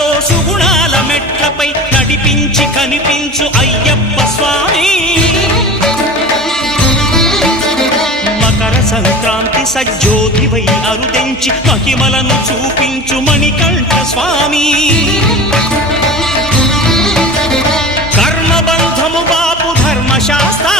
సుఖాలతో సుగుణాల మెట్లపై నడిపించి కనిపించు అయ్యప్ప స్వామి. మకర సంక్రాంతి సజ్జోతివై అరుదెంచి మహిమలను చూపించు మణికంఠ స్వామి. కర్మబంధము బాపు ధర్మశాస్త్ర